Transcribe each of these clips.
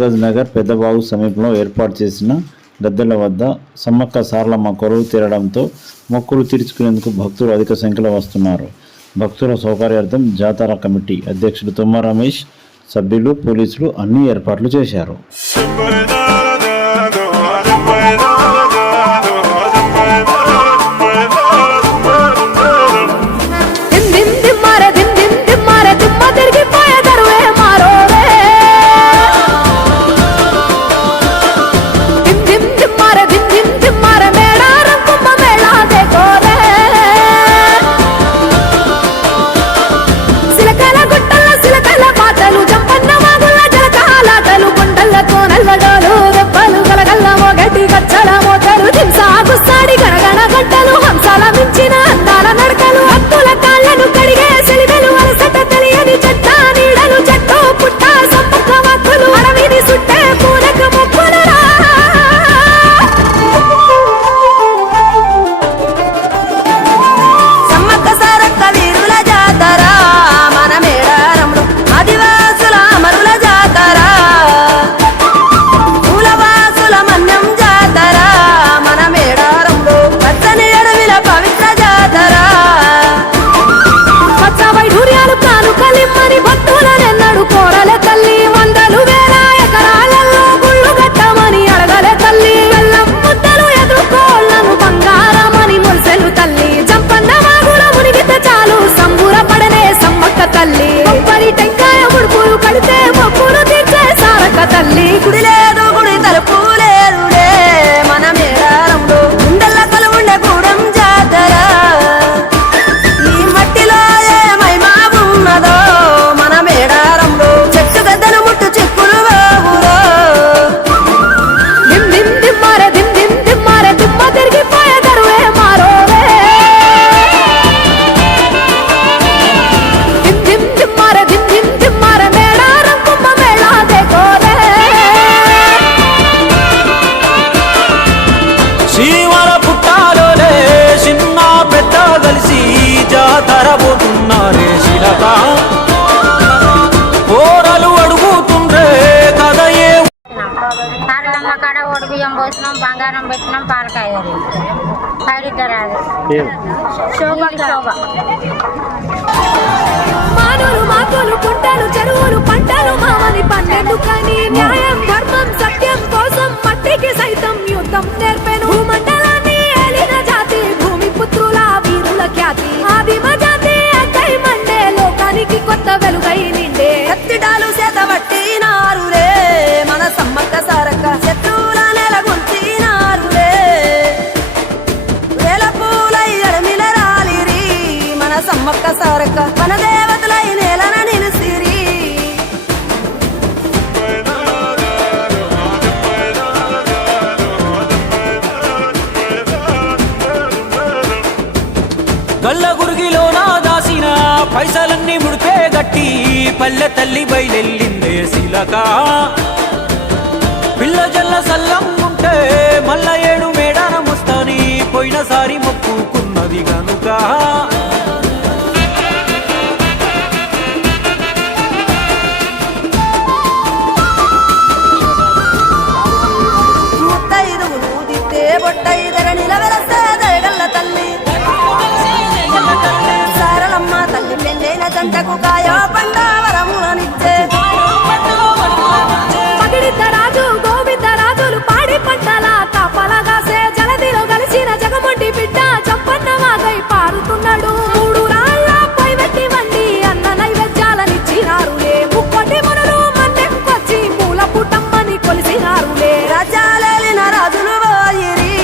కాగజ్ నగర్ పెద్దబాగు సమీపంలో ఏర్పాటు చేసిన గద్దెల వద్ద సమ్మక్క సారలమ్మ కొలువు తీరడంతో మొక్కులు తీర్చుకునేందుకు భక్తులు అధిక సంఖ్యలో వస్తున్నారు. భక్తుల సౌకర్యార్థం జాతర కమిటీ అధ్యక్షుడు తుమ్మ రమేష్, సభ్యులు, పోలీసులు అన్ని ఏర్పాట్లు చేశారు. బియ్యం పోసినాం, బంగారం పెట్టినాం, పాలకాయ మానవులు మాకులు కుంటలు చెరువులు పంటలు మామని పన్నెండు కానీ న్యాయం ధర్మం సత్యం కోసం మట్టికి సైతం యుద్ధం నేర్పెను. భూమండలాన్ని ఏలిన జాతి భూమి పుత్రుల వీరుల ఖ్యాతి ఆదిమ జాతి అక్కై మండే లోకానికి కొత్త వెలుగై నిండే. కత్తిడాలు చేతబట్టినారులే మన సమ్మక్క సారక్క, శత్రువుల నెలగొల్చినారులే వేల పూలై అడమిల రాలిరి మన సమ్మక్క సారక్క, మన దేవతలై నేలన నిలిసిరి. గల్ల గురిగిలోన దాసిన పైసలన్నీ ముడిపే గట్టి పల్లె తల్లి బయలెల్లిందే శిలక. పిల్ల జల్ల సల్లం ఉంటే మల్ల ఏడు మేడాన ముస్తాని పోయినసారి మొక్కుకున్నది గనుక. ముత్తైదువులు దిద్దే బొట్టైదర నిలవెలసే దయగల్ల తల్లి సారలమ్మ తల్లి పెళ్ళైన జంటకు కాయో పండావరములనిచ్చే. పగిడిద్దరాజు గోవిందరాజులు పాడి పంటల కాపలగాసే జలదిలో కలిసిన జగమొండి బిడ్డ చంపన్న వాగై పారుతున్నాడు. మూడు రాళ్ళపై వెట్టి వండి అన్న నైవేద్యాలనిచ్చినారులే. ముక్కొండి మునులు మన్నెంకొచ్చి మూల పుట్టమ్మని కొలిసినారులే. రాజ్యాలేలిన రాజులు పోయిరి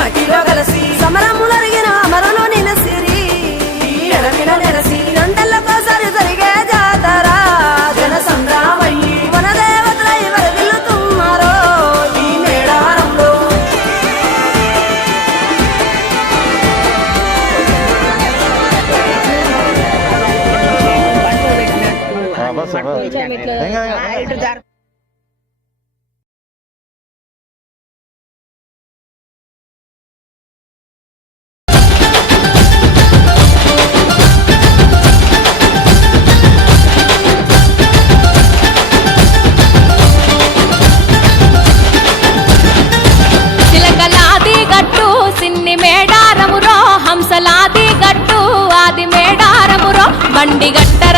మట్టిలో కలిసి సమరములరిగిన అమరులు నిలసిరి. ఎడమిల నెరసి రెండెళ్ళకోసారి జరిగే జాతర జన సంగ్రామయ్యి మన దేవతలై వరదిల్లుతున్నారో ఈ మేడారంలో. మేడారమురో హంసలాది గట్టు ఆది మేడారమురో బండి గట్టర